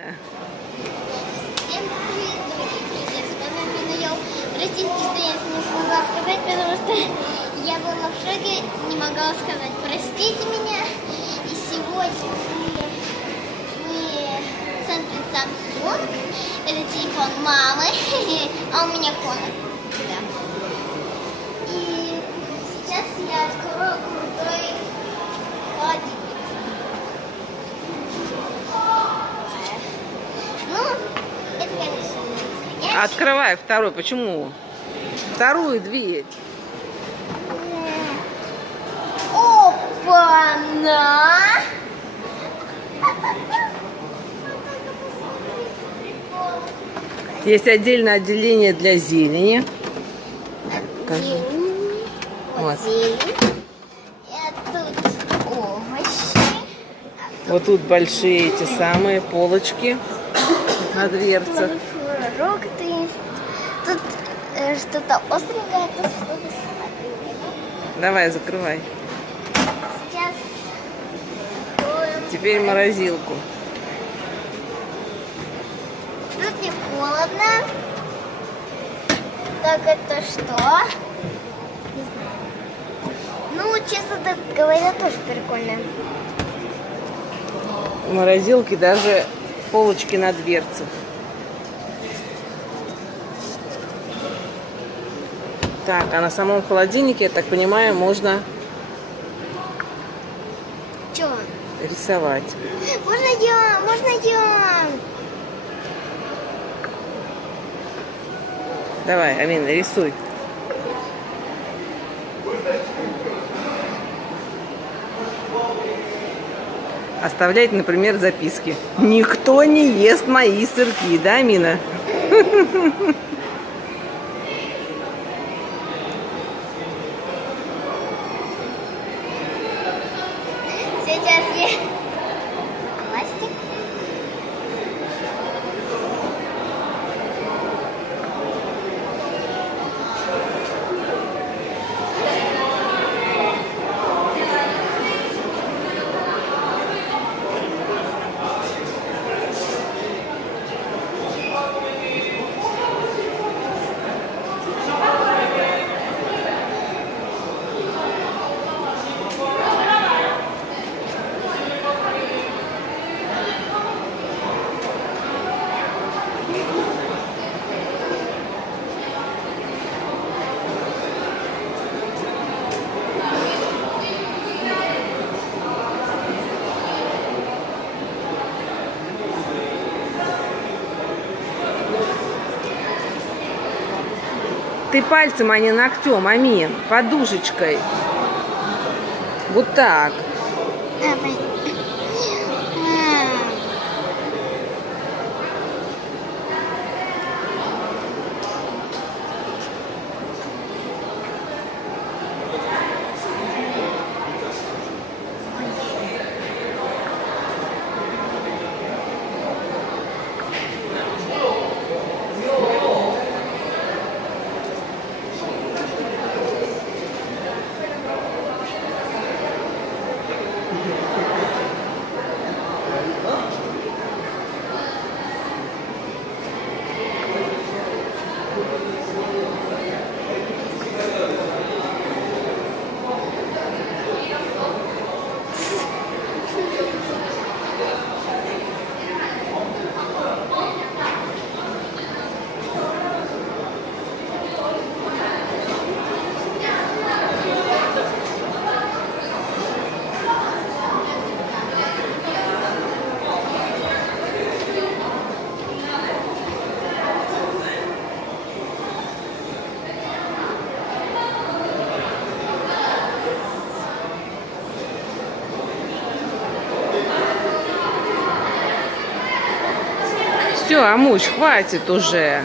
Всем привет, дорогие друзья, с вами Амина. Простите, что я не смогла сказать, потому что я была в шоке, не могла сказать. Простите меня. И сегодня мы в центре Samsung. Это телефон мамы, а у меня Honor. Да. И сейчас я открою крутой холодильник. Открывай второй. Почему? Вторую дверь. Опа-на! Есть отдельное отделение для зелени. Покажи. Вот. Тут овощи. Вот тут большие эти самые полочки на дверцах. Фрукты. Тут что-то остренькое, тут что-то сладенькое. Давай, закрывай. Сейчас откроем. Теперь морозилку. Тут не холодно. Так, это что? Не знаю. Ну, честно так говоря, тоже прикольно. В морозилке даже полочки на дверцах. Так, а на самом холодильнике, я так понимаю, можно Чё? рисовать. Можно я? Можно я? Давай, Амина, рисуй. Оставлять, например, записки. Никто не ест мои сырки, да, Амина? Сейчас я... Пластик. Ты пальцем, а не ногтем, Амин. Подушечкой. Вот так. Все, Амусь, хватит уже.